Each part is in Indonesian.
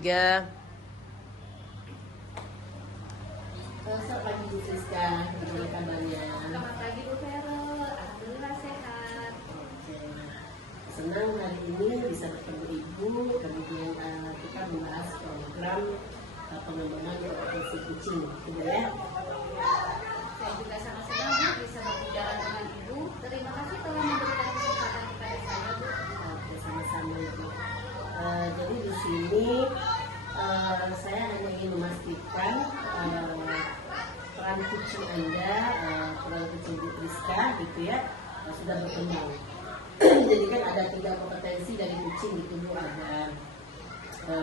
Tiga. Selamat pagi Bu Siska, bagaimana kabarnya? Selamat pagi Bu Vero, alhamdulillah sehat. Oke, senang hari ini bisa bertemu Ibu. Kemudian kita membahas program pengembangan kompetensi kucing, gitu ya. Saya juga sangat senang Bu bisa berbicara dengan Ibu. Terima kasih telah memberikan kesempatan kepada saya Bu. Oke, sama-sama Ibu. Jadi di sini saya hanya ingin memastikan peran kucing Anda, peran kucing Bu Priska gitu ya, sudah berkembang. Jadi kan ada 3 kompetensi dari kucing gitu Bu, ada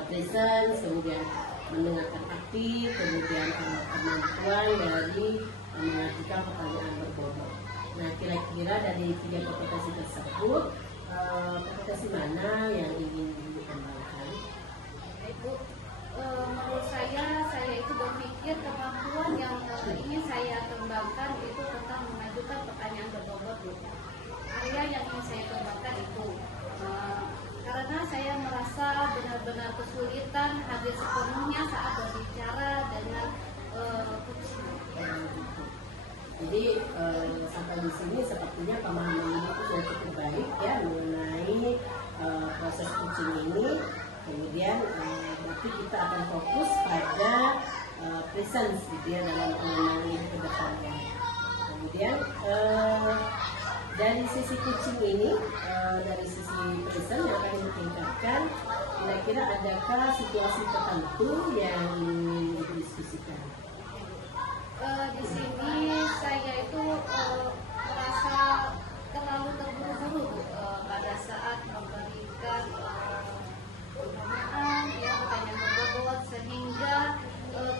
presence, kemudian mendengarkan aktif, kemudian kemampuan dari mengajukan pertanyaan berbobot. Nah, kira-kira dari 3 kompetensi tersebut, kompetensi mana yang ingin Ibu kembangkan? Ibu, menurut saya itu berpikir kemampuan yang ingin saya kembangkan itu tentang mengajukan pertanyaan berbobot Bu. Area yang ingin saya kembangkan itu karena saya merasa benar-benar kesulitan hadir sepenuhnya saat berbicara dengan kucing. Jadi sampai di sini sepertinya pemahaman itu sudah cukup baik ya mengenai proses kucing ini. Kemudian berarti kita akan fokus pada presence gitu ya dalam pengembangan ini ke depannya. Kemudian dari sisi kucing ini, dari sisi presence yang akan ditingkatkan, kira-kira adakah situasi tertentu yang ingin didiskusikan? Di sini saya itu merasa terlalu terburu-buru pada saat memberikan pertanyaan berbobot sehingga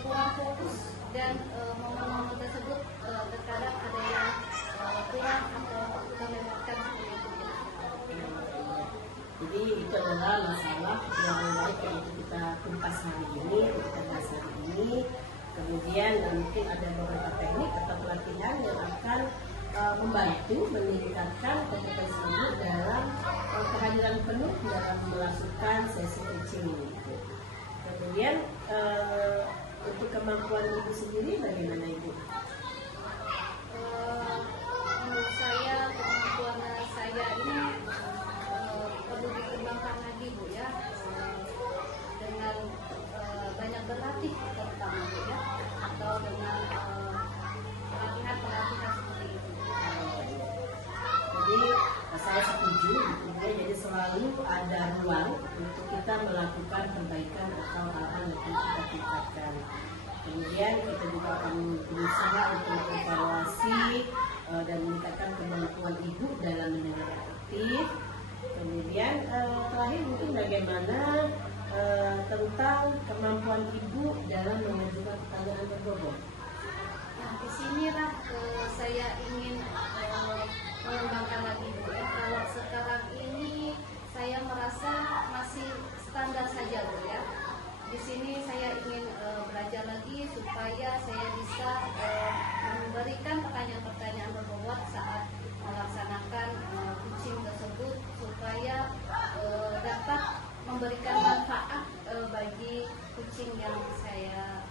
kurang fokus dan momen-momen tersebut terkadang ada yang kurang atau terlewatkan seperti itu. Jadi itu adalah masalah yang baik yang kita kupas hari ini, kita bahas hari ini. Kemudian mungkin ada beberapa teknik atau pelatihan yang akan membantu meningkatkan kompetensi Ibu dalam kehadiran penuh dalam melakukan sesi coaching itu. Kemudian untuk kemampuan Ibu sendiri bagaimana Ibu? Menurut saya kemampuan saya ini perlu dikembangkan lagi Bu ya, dengan banyak berlatih terutama Bu ya, atau dengan pelatihan seperti itu. Jadi saya setuju gitu ya, jadi selalu ada ruang untuk kita melakukan perbaikan atau hal-hal yang kita tingkatkan. Kemudian kita juga akan berusaha untuk evaluasi dan meningkatkan kemampuan Ibu dalam mendengar aktif. Kemudian terakhir mungkin bagaimana tentang kemampuan Ibu dalam mengajukan pertanyaan berbobot. Nah, di sinilah saya ingin mengembangkan lagi Bu ya. Kalau sekarang ini saya merasa masih standar saja Bu ya. Di sini saya ingin belajar lagi supaya saya bisa memberikan pertanyaan-pertanyaan berbobot saat melaksanakan coaching tersebut supaya dapat memberikan manfaat bagi kucing yang saya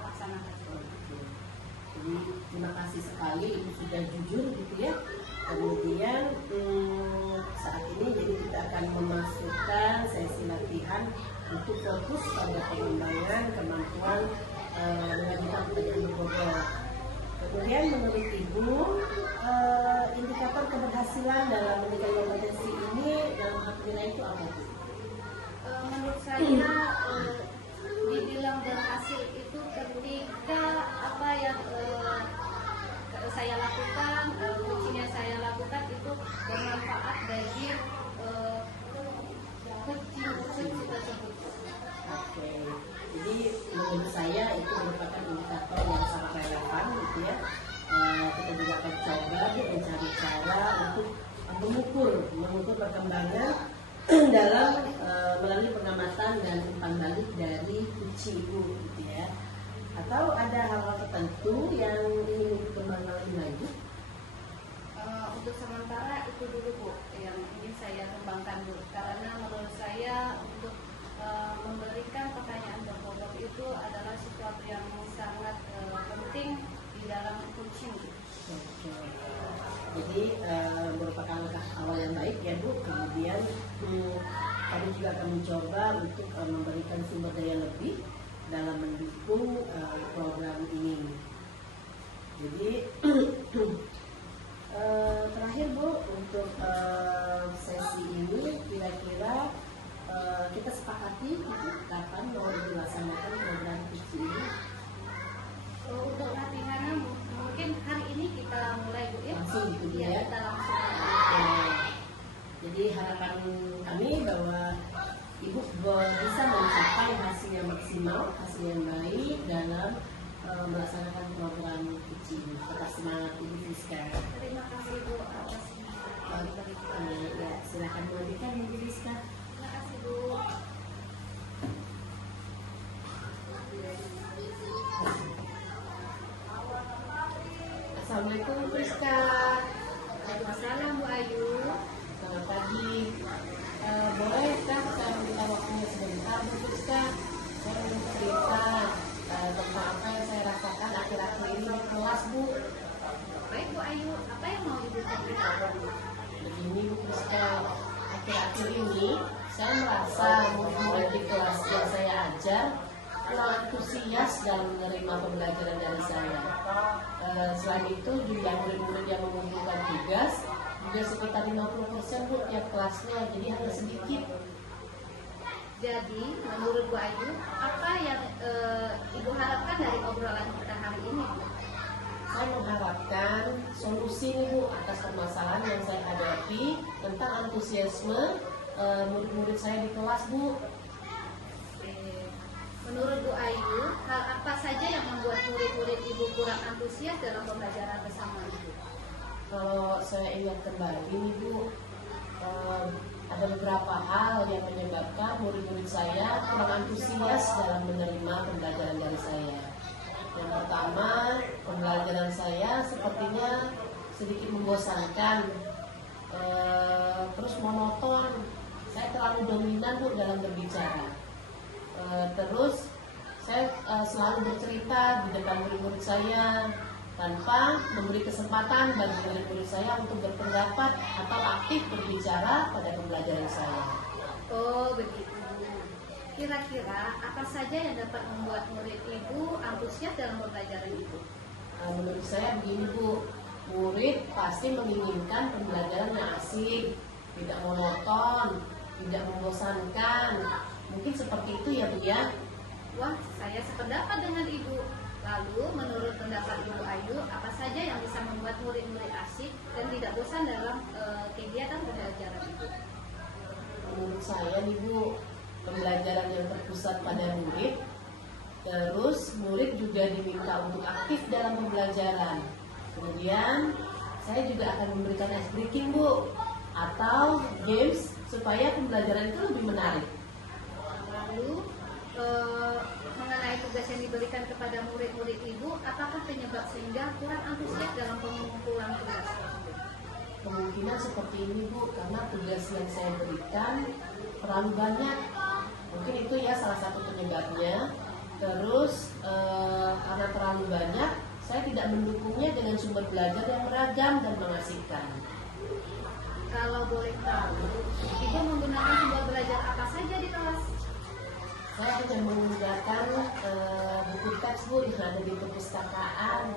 laksanakan. Jadi terima kasih sekali Ibu sudah jujur gitu ya. Kemudian saat ini jadi kita akan memasukkan sesi latihan untuk fokus pada pengembangan kemampuan mengajukan pertanyaan berbobot. Kemudian menurut Ibu indikator keberhasilan dalam meningkatkan kompetensi ini dalam hal penilaian itu apa Bu? Menurut saya dibilang berhasil itu ketika apa yang saya lakukan, coaching yang saya lakukan itu bermanfaat bagi kucing tersebut. Oke, jadi menurut saya itu merupakan indikator yang sangat relevan gitu ya. Kita juga akan coba mencari cara untuk mengukur perkembangan dalam melalui pengamatan dan umpan balik dari kucing Ibu gitu ya. Atau ada hal-hal tertentu yang ingin dikembangkan lebih lanjut? Untuk sementara itu dulu Bu yang ingin saya kembangkan Bu, karena menurut saya untuk masing-masing gitu. Oke. Jadi merupakan langkah awal yang baik ya Bu. Kemudian kami juga akan mencoba untuk memberikan sumber daya lebih dalam mendukung program ini. Jadi terakhir Bu, untuk sesi ini kira-kira kita sepakati kapan mau dilaksanakan program kecil ini? Untuk latihannya mungkin hari ini kita mulai Bu ya. Langsung gitu Bu ya? Kita langsung. Jadi harapan kami bahwa Ibu bisa mencapai hasil yang maksimal, hasil yang baik dalam melaksanakan program kecil. Tetap semangat Ibu Friska. Terima kasih Bu atas Ya, silakan melanjutkan Ibu Friska. Terima kasih Bu. Assalamualaikum Friska. Waalaikumsalam Bu Ayu. Selamat pagi. Bolehkah saya minta waktunya sebentar Bu Friska? Saya ingin cerita tentang apa yang saya rasakan akhir-akhir ini di kelas Bu. Baik Bu Ayu, apa yang mau Ibu ceritakan? Begini Bu Friska, akhir-akhir ini saya merasa murid-murid di kelas yang saya ajar kurang antusias dalam menerima pembelajaran dari saya. Selain itu jumlah murid-murid yang mengumpulkan tugas juga sekitar 50% Bu tiap kelasnya, jadi hanya sedikit. Jadi menurut Bu Ayu, apa yang Ibu harapkan dari obrolan kita hari ini Bu? Saya mengharapkan solusi nih Bu atas permasalahan yang saya hadapi tentang antusiasme murid-murid saya di kelas Bu. Menurut Bu Ayu, hal apa saja yang membuat murid-murid Ibu kurang antusias dalam pembelajaran bersama Ibu? Kalau saya ingat kembali nih Bu, ada beberapa hal yang menyebabkan murid-murid saya kurang antusias dalam menerima pembelajaran dari saya. Yang pertama, pembelajaran saya sepertinya sedikit membosankan, terus monoton. Saya terlalu dominan Bu dalam berbicara. Terus saya selalu bercerita di depan murid-murid saya tanpa memberi kesempatan bagi murid-murid saya untuk berpendapat atau aktif berbicara pada pembelajaran saya. Oh begitu. Kira-kira apa saja yang dapat membuat murid Ibu antusias dalam pembelajaran Ibu? Menurut saya begini Bu, murid pasti menginginkan pembelajaran yang asik, tidak monoton, tidak membosankan. Mungkin seperti itu ya Bu ya. Wah, saya sependapat dengan Ibu. Lalu menurut pendapat Ibu Ayu, apa saja yang bisa membuat murid-murid asik dan tidak bosan dalam kegiatan pembelajaran Ibu? Menurut saya nih Bu, pembelajaran yang terpusat pada murid, terus murid juga diminta untuk aktif dalam pembelajaran. Kemudian saya juga akan memberikan ice breaking Bu, atau games supaya pembelajaran itu lebih menarik. Lalu mengenai tugas yang diberikan kepada murid-murid Ibu, apakah penyebab sehingga kurang antusias dalam pengumpulan tugas tersebut? Kemungkinan seperti ini Bu, karena tugas yang saya berikan terlalu banyak. Mungkin itu ya salah satu penyebabnya. Terus karena terlalu banyak, saya tidak mendukungnya dengan sumber belajar yang beragam dan mengasihkan. Kalau boleh tahu, Ibu menggunakan sumber belajar apa saja di kelas? Saya hanya menggunakan buku teks Bu yang ada di perpustakaan.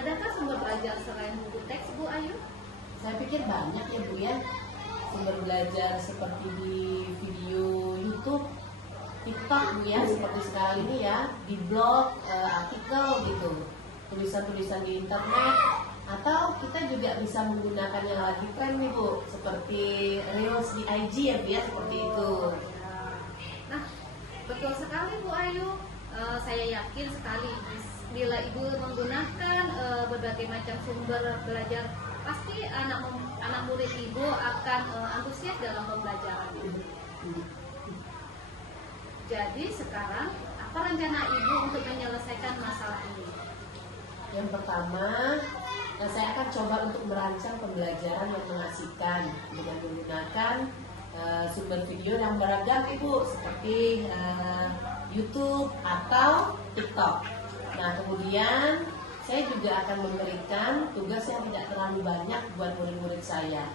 Adakah sumber belajar selain buku teks Bu Ayu? Saya pikir banyak ya Bu ya, sumber belajar seperti di video YouTube, TikTok Bu ya, seperti sekarang ini ya, di blog, artikel gitu, tulisan-tulisan di internet, atau kita juga bisa menggunakan yang lagi tren nih Bu, seperti Reels di IG ya Bu ya, seperti itu. Nah, betul sekali Bu Ayu. Saya yakin sekali bila Ibu menggunakan berbagai macam sumber belajar, pasti anak murid Ibu akan antusias dalam pembelajaran. Jadi sekarang apa rencana Ibu untuk menyelesaikan masalah ini? Yang pertama, saya akan coba untuk merancang pembelajaran yang mengasihkan dengan menggunakan sumber video yang beragam Ibu, seperti YouTube atau TikTok. Nah kemudian saya juga akan memberikan tugas yang tidak terlalu banyak buat murid-murid saya.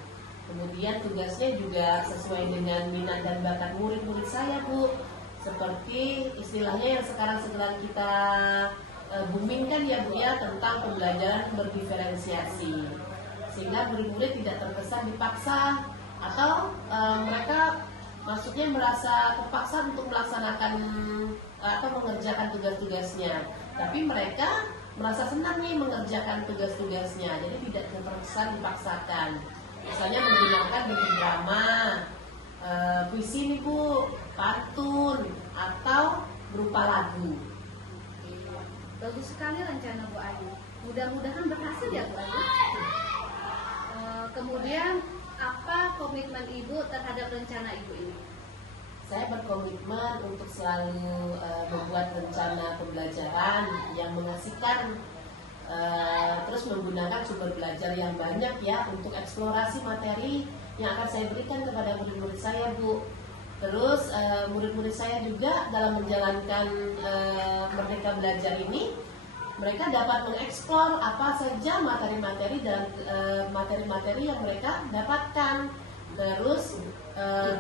Kemudian tugasnya juga sesuai dengan minat dan bakat murid-murid saya, Bu. Seperti istilahnya yang sekarang sedang kita boomingkan ya, Bu ya, tentang pembelajaran berdiferensiasi. Sehingga murid-murid tidak terkesan dipaksa atau mereka maksudnya merasa terpaksa untuk melaksanakan atau mengerjakan tugas-tugasnya. Tapi mereka merasa senang nih mengerjakan tugas-tugasnya, jadi tidak terkesan dipaksakan. Misalnya menggunakan bentuk drama, puisi nih Bu, pantun, atau berupa lagu. Bagus sekali rencana Bu Ayu. Mudah-mudahan berhasil ya Bu Ayu. Kemudian apa komitmen Ibu terhadap rencana Ibu ini? Saya berkomitmen untuk selalu membuat rencana pembelajaran yang mengasihkan, terus menggunakan sumber belajar yang banyak ya untuk eksplorasi materi yang akan saya berikan kepada murid-murid saya, Bu. Terus murid-murid saya juga dalam menjalankan Merdeka Belajar ini, mereka dapat mengeksplor apa saja materi-materi dan materi-materi yang mereka dapatkan. Terus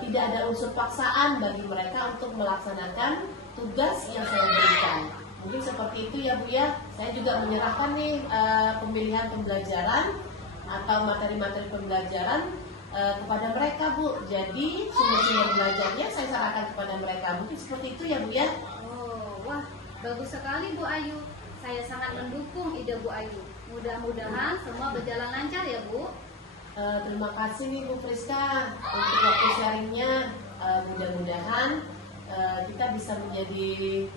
tidak ada unsur paksaan bagi mereka untuk melaksanakan tugas yang saya berikan. Mungkin seperti itu ya Bu ya. Saya juga menyerahkan nih pemilihan pembelajaran atau materi-materi pembelajaran kepada mereka, Bu. Jadi sumber-sumber belajarnya saya serahkan kepada mereka. Mungkin seperti itu ya Bu ya. Oh, wah, bagus sekali Bu Ayu. Saya sangat mendukung ide Bu Ayu. Mudah-mudahan semua berjalan lancar ya Bu. Terima kasih nih Bu Friska untuk waktu sharingnya. Mudah-mudahan kita bisa menjadi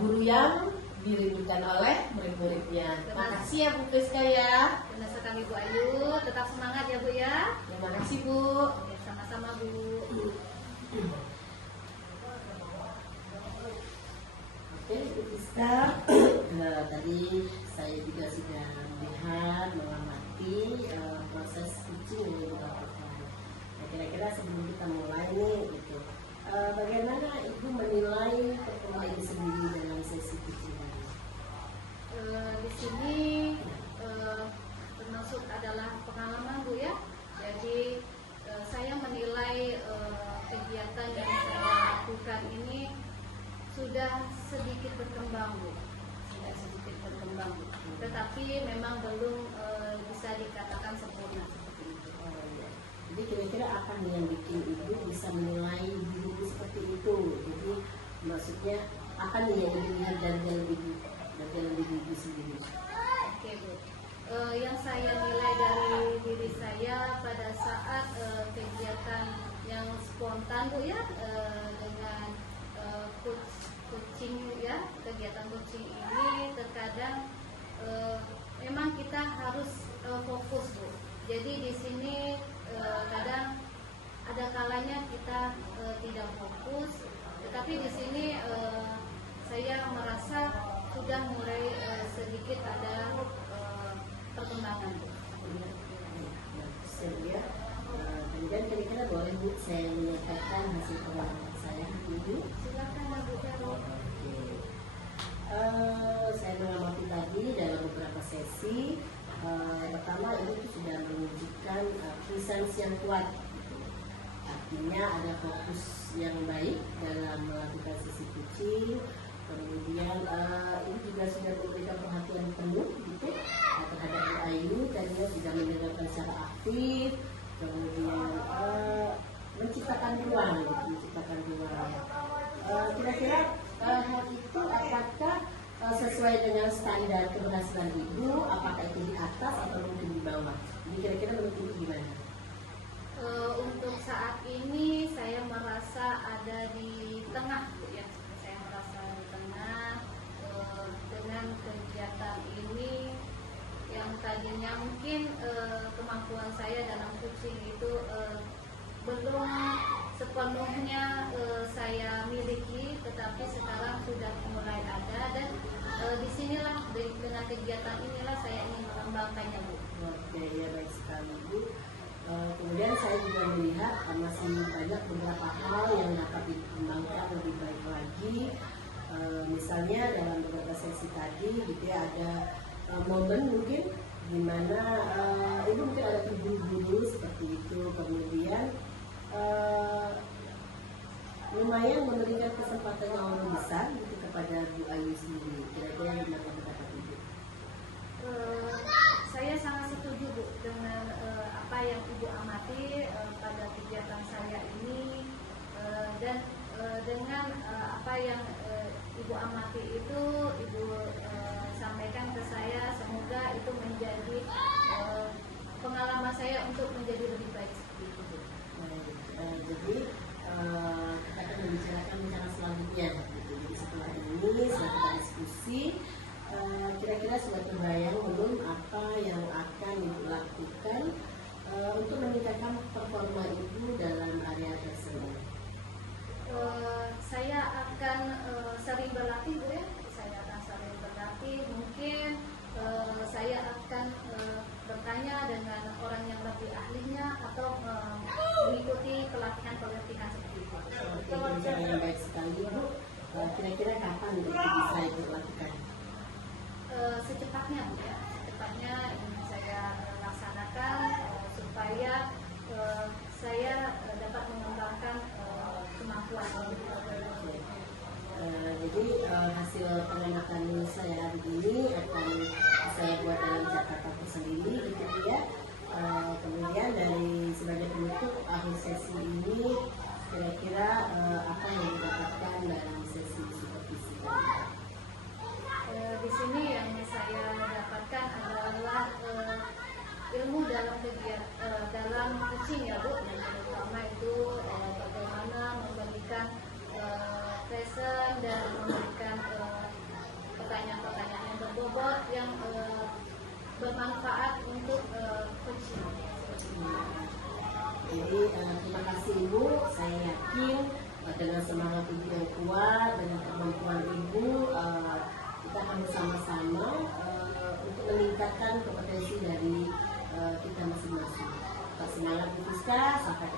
guru yang dirindukan oleh murid-muridnya. Terima kasih ya Bu Friska ya. Benar sekali Bu Ayu. Tetap semangat ya Bu ya. Terima kasih Bu. Ya, sama-sama Bu. Oke, Bu Friska. Tadi saya juga sudah melihat, mengamati proses teaching yang dilakukan. Nah, kira-kira sebelum kita mulai nih, gitu, bagaimana Ibu menilai performa ini sendiri dalam sesi teaching ini? Di sini termasuk adalah pengalaman Bu ya. Jadi saya menilai kegiatan yang saya lakukan ini sudah sedikit berkembang Bu. Tetapi memang belum bisa dikatakan sempurna seperti itu. Oh, ya. Jadi kira-kira apa nih yang bikin Ibu bisa menilai diri seperti itu? Jadi maksudnya apa nih yang dilihat dari dalam diri Ibu sendiri? Oke Bu. Yang saya nilai dari diri saya pada saat kegiatan yang spontan Bu ya, dengan coaching ya, kegiatan coaching ini terkadang memang kita harus fokus Bu. Jadi di sini kadang ada kalanya kita tidak fokus, tetapi di sini saya merasa sudah mulai sedikit ada perkembangan Bu. Ya. Kemudian kira-kira boleh Bu saya menyampaikan hasil pengalaman saya Ibu? Silakan Bu Vero. Saya mengamati tadi dalam beberapa sesi. Pertama Ibu sudah menunjukkan presence yang kuat. Artinya ada fokus yang baik dalam melakukan sesi coaching. Kemudian ini juga sudah memberikan perhatian penuh gitu terhadap Bu Ayu. Tadinya sudah mendengarkan secara aktif. Kemudian menciptakan ruang. Kira-kira hal itu apakah sesuai dengan standar keberhasilan Ibu? Apakah itu di atas atau mungkin di bawah? Jadi kira-kira menurut Ibu gimana? Untuk saat ini saya merasa ada di tengah ya. Saya merasa di tengah dengan kegiatan ini yang tadinya mungkin kemampuan saya dalam coaching itu belum sepenuhnya saya miliki, tetapi sekarang sudah mulai ada dan disinilah dengan kegiatan inilah saya ingin mengembangkannya Bu. Oke, ya baik sekali Bu. Kemudian saya juga melihat masih banyak beberapa hal yang dapat dikembangkan lebih baik lagi. Misalnya dalam beberapa sesi tadi gitu ya, ada momen mungkin di mana ibu mungkin ada terburu-buru seperti itu, kemudian lumayan memberikan kesempatan yang lebih besar gitu kepada Bu Ayu sendiri. Kira-kira gimana pendapat ibu? Saya sangat setuju Bu dengan apa yang Ibu amati pada kegiatan saya ini, dan dengan apa yang Ibu amati itu Ibu sampaikan ke saya, semoga itu menjadi pengalaman saya untuk menjadi lebih baik seperti itu Bu. Jadi kita akan membicarakan rencana selanjutnya gitu. Jadi setelah ini, setelah kita diskusi, kira-kira sudah terbayang belum apa yang akan ibu lakukan untuk meningkatkan performa ibu dalam area tersebut? Saya akan sering berlatih Bu ya. Saya akan sering berlatih. Mungkin saya akan bertanya dengan orang yang lebih ahlinya atau mengikuti pelatihan-pelatihan seperti itu. Oke, rencana yang baik sekali Bu. Kira-kira kapan itu bisa ibu lakukan? Secepatnya Bu ya. Secepatnya ingin saya laksanakan supaya saya dapat mengembangkan kemampuan. Jadi hasil pengamatan saya hari ini akan saya buat dalam catatan tersendiri gitu ya. Kemudian dari sebagai penutup akhir sesi ini, kira-kira apa yang didapatkan dalam sesi supervisi tadi? Di sini yang saya dapatkan adalah ilmu dalam kegiatan dalam coaching ya Bu, yang pertama itu bagaimana memberikan lesson dan memberikan pertanyaan-pertanyaan yang berbobot yang bermanfaat untuk coaching. Jadi terima kasih Ibu, saya yakin dengan semangat Ibu yang kuat, dengan kemampuan Ibu, kita akan bersama-sama untuk meningkatkan kompetensi dari kita masing-masing. Tetap semangat Bu Fiska, sampai